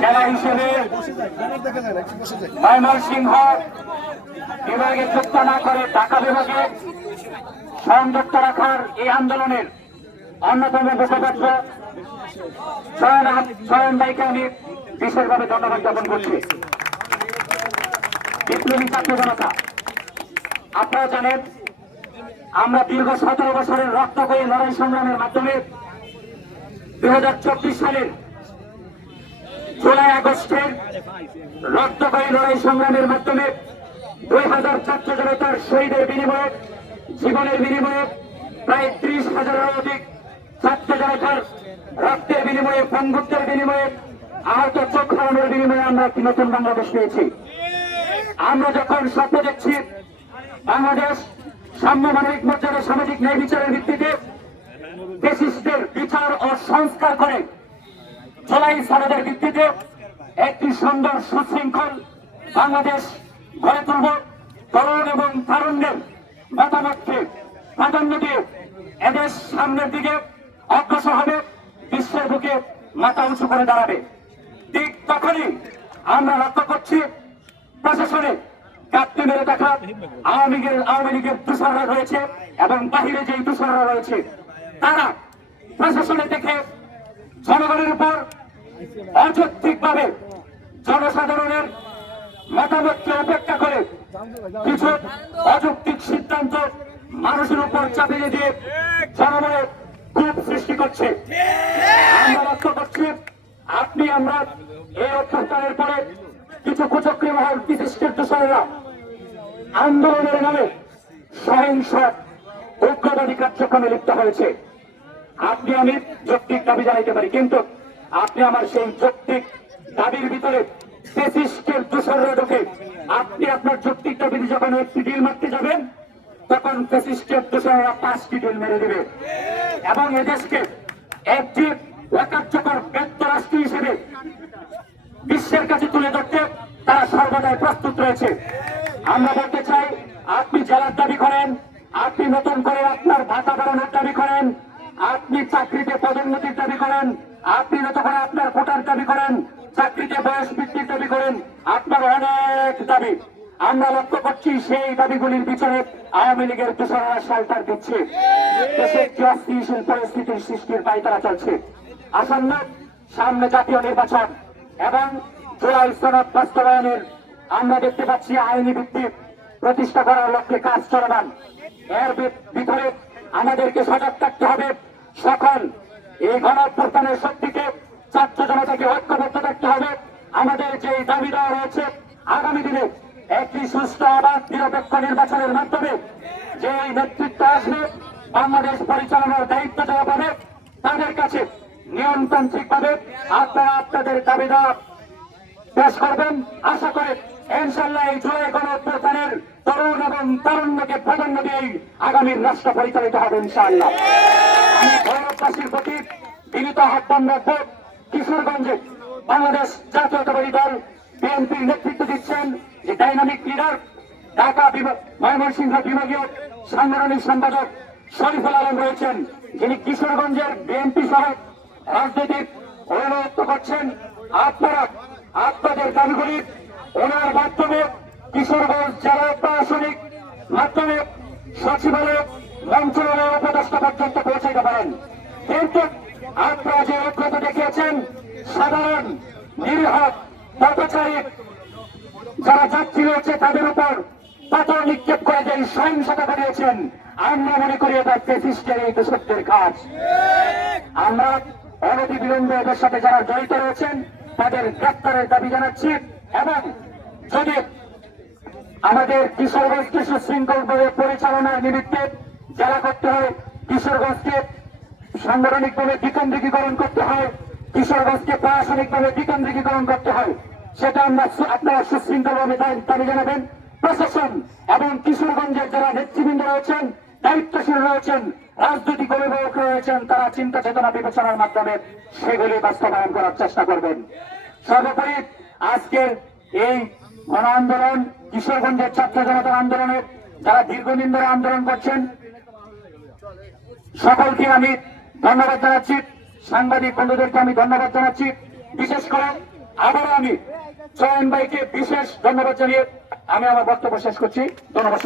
জেলা হিসেবে ময়মনসিংহ বিভাগে যুক্ত না করে ঢাকা বিভাগে সংযুক্ত রাখার এই আন্দোলনের অন্যতম মুখপাত্র চয়ন ভাইকে আমি বিশেষভাবে ধন্যবাদ জ্ঞাপন করছি। বিপ্লবী ছাত্র জনতা, আপনারা জানেন আমরা দীর্ঘ 17 বছরের রক্তক্ষয়ী লড়াই সংগ্রামের মাধ্যমে 2024 সালের জুলাই আগস্টের রক্তক্ষয়ী লড়াই সংগ্রামের মাধ্যমে 2000 ছাত্র জনতার শহীদের বিনিময়ে, জীবনের বিনিময়ে, প্রায় 30,000-এর অধিক ছাত্র জনতার রক্তের বিনিময়ে, বন্ধুত্বের বিনিময়ে, আহত চোখ হারানোর বিনিময়ে আমরা একটি নতুন বাংলাদেশ পেয়েছি। আমরা যখন স্বপ্ন দেখছি বাংলাদেশ সাম্য, মানবিক মর্যাদা, সামাজিক ন্যায় বিচারের ভিত্তিতে ফ্যাসিস্টদের বিচার ও সংস্কার করে জুলাই সনদের ভিত্তিতে একটি সুন্দর সুশৃঙ্খল বাংলাদেশ গড়ে তুলব, তরুণ এবং তারুণ্যের মতামতকে প্রাধান্য দিয়ে এদেশ সামনের দিকে অগ্রসর হবে, বিশ্বের বুকে মাথা উঁচু করে দাঁড়াবে। ঠিক তখনই আমরা লক্ষ্য করছি প্রশাসনে কাঁপতে মেরে দেখা আওয়ামী লীগের দূষণরা রয়েছে এবং বাহিরে যেই দূষণরা রয়েছে তারা প্রশাসনে থেকে জনগণের উপর অযৌক্তিকভাবে জনসাধারণের মতামতকে উপেক্ষা করে কিছু অযৌক্তিক সিদ্ধান্ত মানুষের উপর চাপিয়ে দিয়ে জনমনে ক্ষোভ সৃষ্টি করছে। আমরা লক্ষ্য করছি আমরা এই অভ্যুত্থানের পরে কিছু কুচক্রী মহল বিশিষ্টের দূষণেরা আন্দোলনের নামে সহিংস উগ্রবাদী কার্যক্রমে লিপ্ত হয়েছে। আপনি আমি যৌক্তিক দাবি জানাইতে পারি, কিন্তু আপনি আমার সেই যৌক্তিক দাবির ভিতরে ফ্যাসিস্টের দূষণরা ঢোকে। আপনি আপনার যৌক্তিক দাবি যখন একটি ডিল মারতে যাবেন তখন ফ্যাসিস্টের দূষণরা 5টি ডিল মেরে দেবে এবং এদেশকে একটি অকার্যকর ব্যর্থ রাষ্ট্র হিসেবে বিশ্বের কাছে তুলে ধরতে তারা সর্বদাই প্রস্তুত রয়েছে। আমরা বলতে চাই, আপনি জেলার দাবি করেন, আপনি নতুন করে আপনার ভাতা বাড়ানোর দাবি করেন, আপনি চাকরিতে পদোন্নতির দাবি করেন, আপনি নতুন করে আপনার কোটার দাবি করেন, চাকরিতে বয়স বৃদ্ধির দাবি করেন, আপনার অনেক দাবি। আমরা লক্ষ্য করছি সেই দাবিগুলির পিছনে আওয়ামী লীগের দূষণরা সালটার দিচ্ছে। দেশে একটি অস্থিতিশীল পরিস্থিতির সৃষ্টির পায়তারা চলছে। আসন্ন সামনে জাতীয় নির্বাচন এবং জুলাই সনদ বাস্তবায়নের আমরা দেখতে পাচ্ছি আইনি ভিত্তি প্রতিষ্ঠা করার লক্ষ্যে কাজ চলমান। এর ভিতরে আমাদেরকে সজাগ থাকতে হবে। সকল এই গণঅভ্যুত্থানের শক্তিকে, ছাত্র জনতাকে ঐক্যবদ্ধ থাকতে হবে। আমাদের যে দাবি দেওয়া রয়েছে আগামী দিনে একটি সুস্থ অবাধ নিরপেক্ষ নির্বাচনের মাধ্যমে যে নেতৃত্ব আসবে, বাংলাদেশ পরিচালনার দায়িত্ব দেওয়া পাবে, তাদের কাছে নিয়মতান্ত্রিক ভাবে আপনারা আপনাদের দাবি দেওয়া পেশ করবেন। আশা করে ইনশাআল্লাহ এই জুলাই গণঅভ্যুত্থানের তরুণ এবং তারুণ্যকে প্রাধান্য দিয়েই আগামীর রাষ্ট্র পরিচালিত হবে ইনশাআল্লাহ। আমি গৌরববাসীর প্রতি বিনীত আহ্বান রাখব, কিশোরগঞ্জে বাংলাদেশ জাতীয়তাবাদী দল বিএনপির নেতৃত্ব দিচ্ছেন যে ডাইনামিক লিডার, ঢাকা ময়মনসিংহ বিভাগীয় সাংগঠনিক সম্পাদক শরীফুল আলম রয়েছেন, যিনি কিশোরগঞ্জের বিএনপি সহ রাজনৈতিক অনুরোধ করছেন। আপনারা আপনাদের দাবিগুলি ওনার মাধ্যমে কিশোরগঞ্জ জেলা প্রশাসনিক মাধ্যমে সচিবালয়, মন্ত্রণালয়, উপদেষ্টা পর্যন্ত পৌঁছাইতে পারেন। কিন্তু আপনারা যে ঐক্যতা দেখিয়েছেন, সাধারণ নিরীহ পথচারী যারা যাত্রী রয়েছে তাদের উপর পাথর নিক্ষেপ করে যে সহিংসতা করিয়েছেন, আমরা মনে করি এটা ফ্যাসিস্টের এই দোষকদের কাজ। আমরা অনতি বিলম্বে এদের সাথে যারা জড়িত রয়েছেন তাদের গ্রেপ্তারের দাবি জানাচ্ছি এবং যদি আমাদের কিশোরগঞ্জকে সুশৃঙ্খলভাবে পরিচালনার নিমিত্তে জেলা করতে হয়, কিশোরগঞ্জকে সাংগঠনিকভাবে বিকেন্দ্রীকরণ করতে হয়, কিশোরগঞ্জকে প্রশাসনিকভাবে বিকেন্দ্রীকরণ করতে হয়, সেটা আপনারা সুশৃঙ্খলভাবে দাবি জানাবেন। প্রশাসন এবং কিশোরগঞ্জের যারা নেতৃবৃন্দ রয়েছেন, দায়িত্বশীল রয়েছেন, রাজনৈতিক অভিভাবক রয়েছেন, তারা চিন্তা চেতনা বিবেচনার মাধ্যমে সেগুলি বাস্তবায়ন করার চেষ্টা করবেন। সর্বোপরি আজকের এই গণ আন্দোলন, কিশোরগঞ্জের ছাত্র জনতার আন্দোলনের যারা দীর্ঘদিন ধরে আন্দোলন করছেন সকলকে আমি ধন্যবাদ জানাচ্ছি, সাংবাদিক বন্ধুদেরকে আমি ধন্যবাদ জানাচ্ছি। বিশেষ করে আবারও আমি চয়ন ভাইকে বিশেষ ধন্যবাদ জানিয়ে আমি আমার বক্তব্য শেষ করছি। ধন্যবাদ।